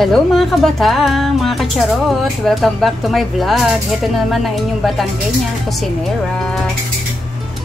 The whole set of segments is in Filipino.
Hello mga kabatang, mga kacharot, welcome back to my vlog. Ito na naman ang inyong Batangueñang kusinera.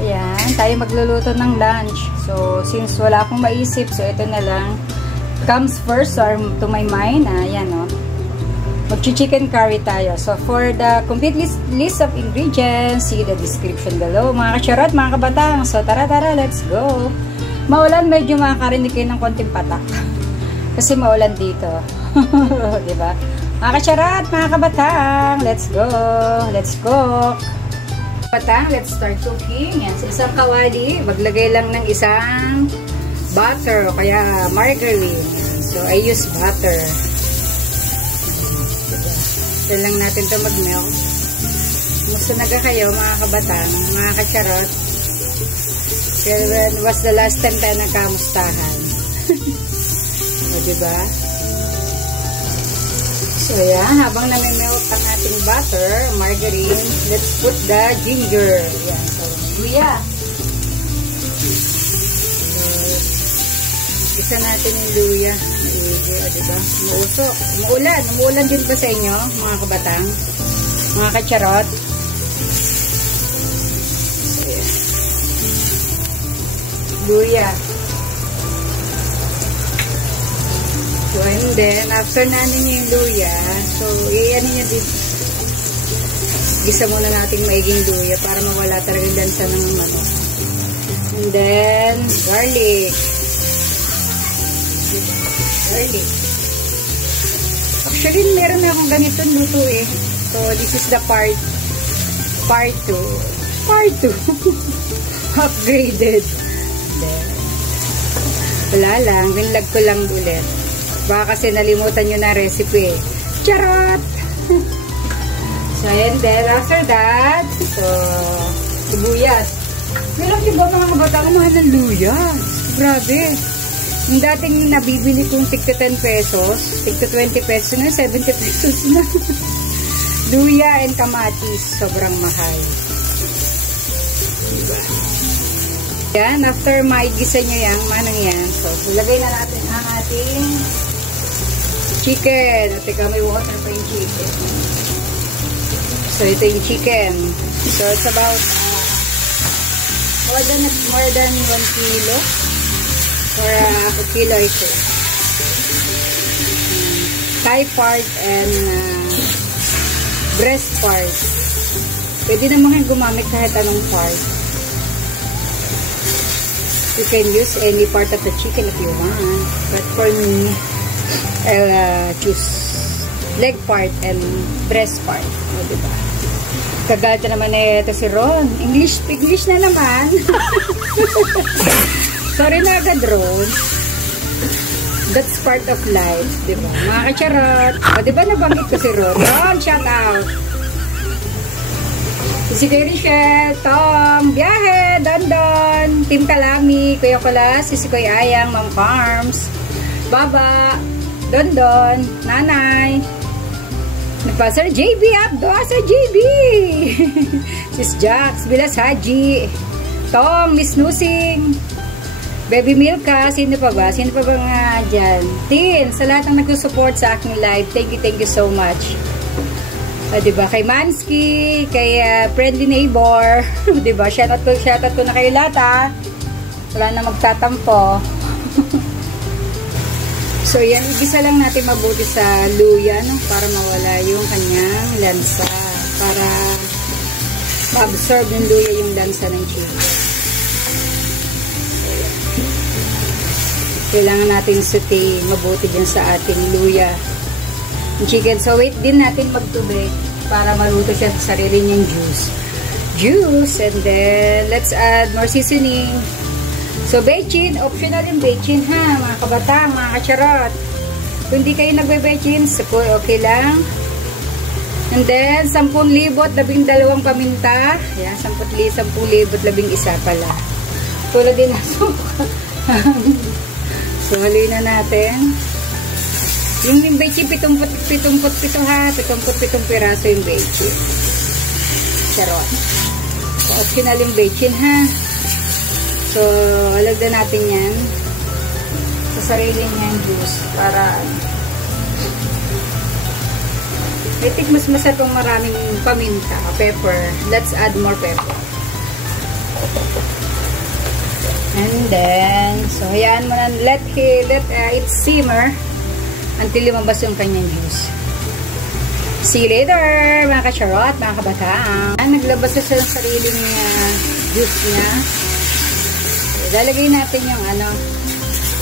Ayan, tayo magluluto ng lunch. So, since wala akong maisip, so ito na lang. Comes first or to my mind, ayan o. Mag-chicken curry tayo. So, for the complete list of ingredients, see the description below. Mga kacharot, mga kabatang, so tara, let's go. Maulan, medyo makakarinig kayo ng konting patak. Kasi maulan dito. Diba? Mga kacharat, mga kabatang, let's go. Let's cook. Kabatang, let's start cooking. Yan, sa isang kawali, maglagay lang ng isang butter o kaya margarine. So, I use butter. Ito lang natin ito mag-melt. Musta naga kayo, mga kabatang, mga kacharot? When was the last time tayo nagkamustahan? O, diba? So, yan. Habang nami-melt ang ating butter, margarine, let's put the ginger. Yan. So, luya. So, isa natin yung luya. Maigi, o, diba? Mausok. Umuulan. Umuulan din ba sa inyo, mga kabatang? Mga kacharot? So, yan. Luya. So, and then, after nanin yung luya, so, iyan niya din. Gisa muna natin maiging luya para mawala talaga yung lansa ng manok. And then, garlic. Garlic. Actually, meron na akong ganitong luto eh. So, this is the part 2. Part 2. Upgraded. Then, wala lang. Binlag ko lang ulit. Baka kasi nalimutan nyo na recipe. Charot! So, and then, after that, so, sibuyas. Meron yung ba mga kabataan, mahal ng luya. Grabe. Yung dating nabibili kong tigto 10 pesos, tigto 20 pesos na, 70 pesos na. Luya and kamatis, sobrang mahal. Diba? Yan, after maigisa nyo yan, manang yan. So, ilagay na natin ang ating chicken. At teka, may water pa yung chicken. So, ito yung chicken. So, it's about more than 1 kilo. Or a kilo ito. Thigh part and breast part. Pwede naman gumamit kahit anong part. You can use any part of the chicken if you want. But for me, I'll choose leg part and breast part. O, diba? Kagad naman eh, ito si Ron. English na naman. Sorry na agad, Ron. That's part of life, diba? Mga kacharot. O, diba nabanggit ko si Ron? Ron, shout out. Si Richelle, Tom, Biyahe, Dondon, Team Kalami, Kuya Kulas, si Kuya Ayang, Ma'am Farms, Baba, Dondon, Nanay, Sir JB, Abdo, Sir JB, Sis Jax, Bilas Haji, Tong, Miss Nusing, Baby Milka, sino pa ba? Sino pa ba nga dyan? Tin, sa lahat ng nagsusupport sa aking live, thank you so much. Diba? Kay Mansky, kay Friendly Neighbor, diba? Shoutout ko na kayo lahat, ha? Wala na magtatampo. So, yan, igisa lang natin mabuti sa luya, no? Para mawala yung kanyang lansa. Para ma-absorb ng luya yung lansa ng chicken. So, yan. Kailangan natin saute mabuti dyan sa ating luya. Chicken. So, wait din natin magtubig para maluto siya sa sarili niyang juice. And then, let's add more seasoning. So, bechin. Optional yung bechin, ha? Mga kabatang, mga kacharot. Kung di kayo nagbe-bechin, okay lang. And then, 10,000, 12 paminta. Yan, 10,000, 11 pala. Tulad din na suka. So, haluin na natin. Yung bechin, 77 ha. 77 piraso yung bechin. Charot. So, optional yung bechin ha. So, alagdan natin yan. Sa sarili niyang juice para I think mas masarap kung maraming paminta, pepper. Let's add more pepper. And then, so hayaan mo na, let it simmer until lumabas yung kanyang juice. See you later, mga ka-charot, mga kabataan. Naglabas na siya ng sariling juice niya. Lalagay natin yung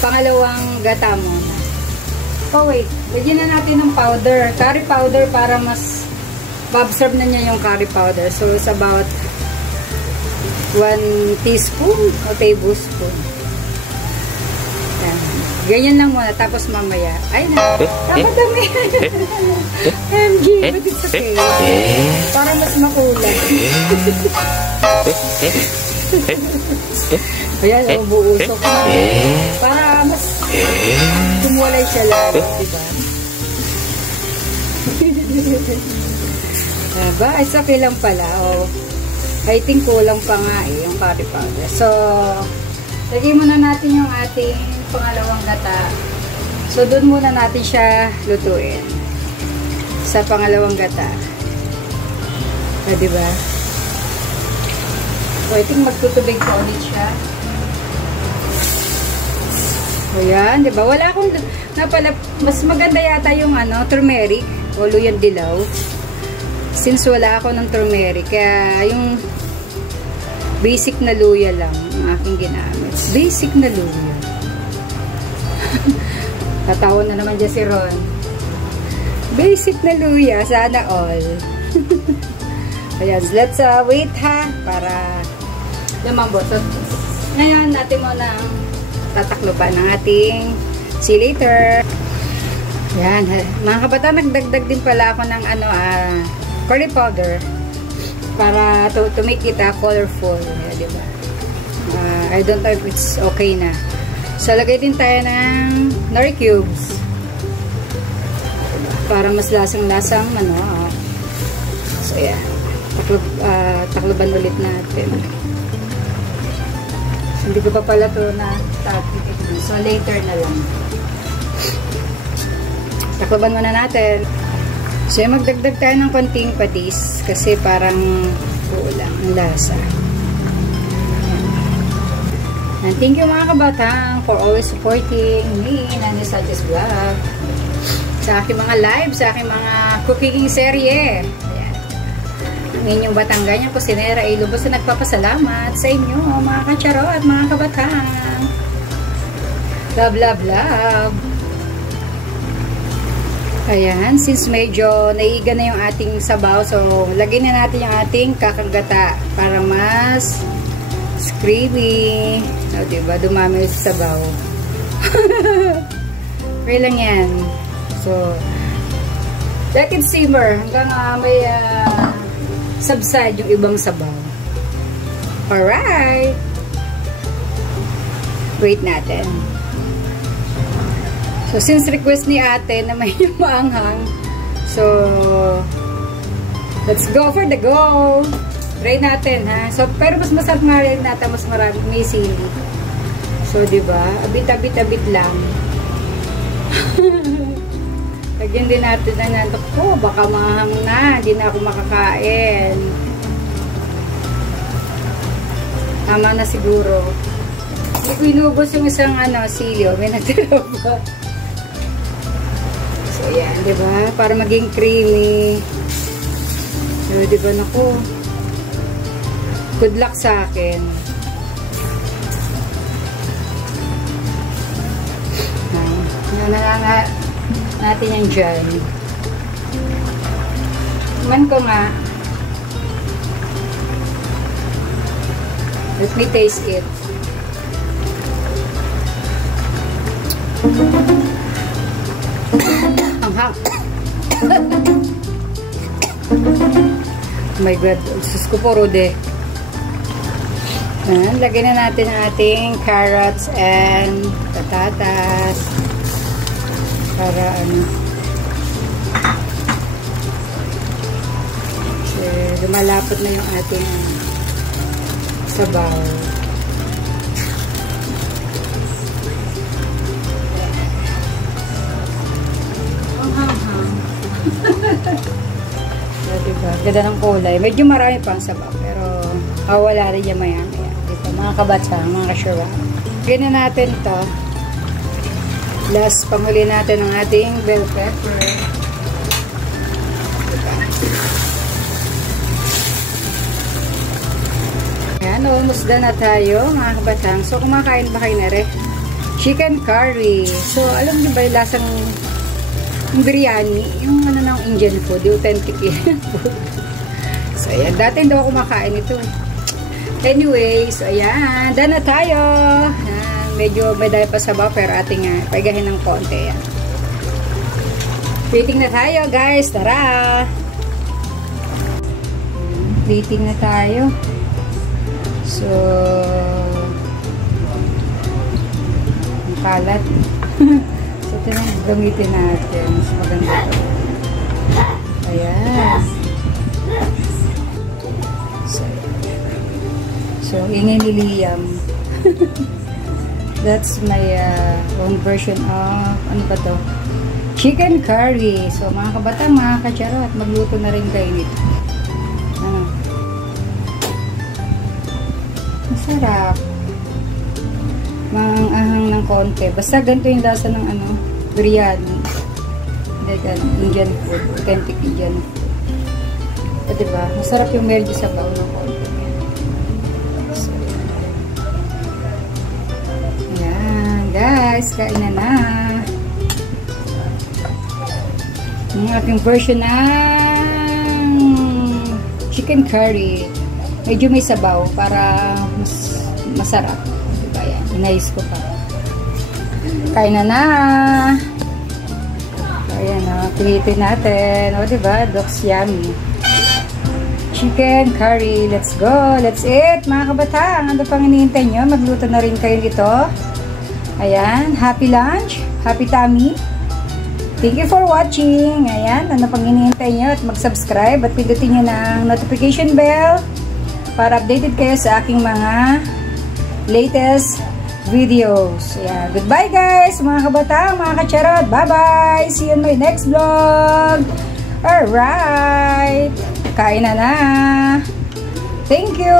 pangalawang gata muna. Oh wait, lagyan na natin ng powder, curry powder, para mas ma-absorb na niya yung curry powder. So it's about 1 teaspoon o tablespoon. Yan. Ganyan lang muna, tapos mamaya. Ay na, dapat dami. MG, but it's okay. Para mas makulay. Ayan, ubuusok na. Para mas kumulay siya lalo, diba? Diba? It's okay lang pala. Oh. I think kulang pa nga yung curry powder. So, lagay muna natin yung ating pangalawang gata. So, doon muna natin siya lutuin. Sa pangalawang gata. So, diba? So, I think magtutubig pa ulit siya. So, yan. Diba? Wala akong, mas maganda yata yung turmeric o luyang dilaw. Since wala ako ng turmeric, kaya yung basic na luya lang ang aking ginamit. Basic na luya. Tatawa na naman dyan si Ron. Basic na luya. Sana all. Ayan, let's wait ha, para lumambot. So, ngayon, natin muna tatakloban ng ating see you later. Yan, mga kabataan, nagdagdag din pala ako ng curry powder para to make it colorful. Yeah, diba? I don't know if it's okay na. So, lagay din tayo ng nori cubes para mas lasang-lasang so, yeah. Takloban ulit natin. Hindi ko pa pala ito so later na lang. Takloban muna natin. So magdagdag tayo ng konting patis kasi parang kulang ang lasa. And thank you mga kabatang for always supporting me Nani Sanchez Vlog sa aking mga live, sa aking mga cooking serye. Ang inyong Batangganyang kusinera ay lubos na nagpapasalamat sa inyo mga kacharo at mga kabatang. Love, love, love. Ayan, since medyo naiga na yung ating sabaw, so lagyan na natin yung ating kakagata para mas creamy. O, diba? Dumami sa sabaw. Okay lang yan. So, let it simmer hanggang may subside yung ibang sabaw. Alright. Wait natin. So, since request ni ate na may maanghang, so, let's go for the go. Try natin, ha? So, pero mas masarap nga rin natin, mas maraming may sili. So, diba? Abit-abit-abit lang. Lagyan din natin na nantok ko. Baka mahang na. Hindi na ako makakain. Tama na siguro. Hindi ko inubos yung isang silyo. May natira ba? So, yan. Diba? Para maging creamy. So, diba? Naku. Good luck sa akin. Nananga natin yan dyan. Man ko nga. Let me taste it. Ang hap. Oh my God. Sus ko po, Rode. Lagyan na natin ang ating carrots and patatas. Para kasi lumalapot na yung ating sabaw. Ang hanghang. Diba? Ganda ng kulay. Medyo marami pang sabaw, pero wala rin yan maya-maya. Diba? Mga kabatsa, mga kasyura. Ganyan natin ito. Last, panghuli natin ang ating bell pepper. Diba? Yan, almost done na tayo, mga kabatang. So, kumakain ba kayo na rin? Chicken curry. So, alam niyo ba yung lasang biryani? Yung ano ng Indian food, yung authentic Indian food. So, ayan. Dati hindi ako kumakain ito. Anyway, so ayan. Done na tayo. Ayan. Medyo may dahil pa sabaw, pero ating paigahin ng konti. Ayan. Plating na tayo, guys. Tara! Plating na tayo. So, kalat. So, ito na, gamitin natin. Mas maganda ito. Ayan. So inililiyam. That's my own version of, ano ba to? Chicken curry. So, mga kabatang, mga kacharot, magluto na rin kayo nito. Ano? Masarap. Maanghang ng konti. Basta ganito yung lasa ng ano, biryani. Like Indian food. Authentic Indian food. O, diba? Masarap yung medyo sabaw ng konti. So, ayan, guys. Kain na. Yung aking version ng chicken curry. Medyo may sabaw para mas masarap. Inayos ko pa. Kain na. Ayan o. Pilitin natin. O diba? Looks yummy. Chicken curry. Let's go. Let's eat. Mga kabatang. Ano pang hinihintay nyo? Magluto na rin kayo dito. Ayan. Happy lunch. Happy tummy. Thank you for watching. Ayan. Ano pang hinihintay nyo? At mag-subscribe. At pindutin nyo ng notification bell para updated kayo sa aking mga latest videos. Yeah. Goodbye guys, mga kabatang, mga kacharot. Bye-bye. See you in my next vlog. Alright. Kain na. Thank you.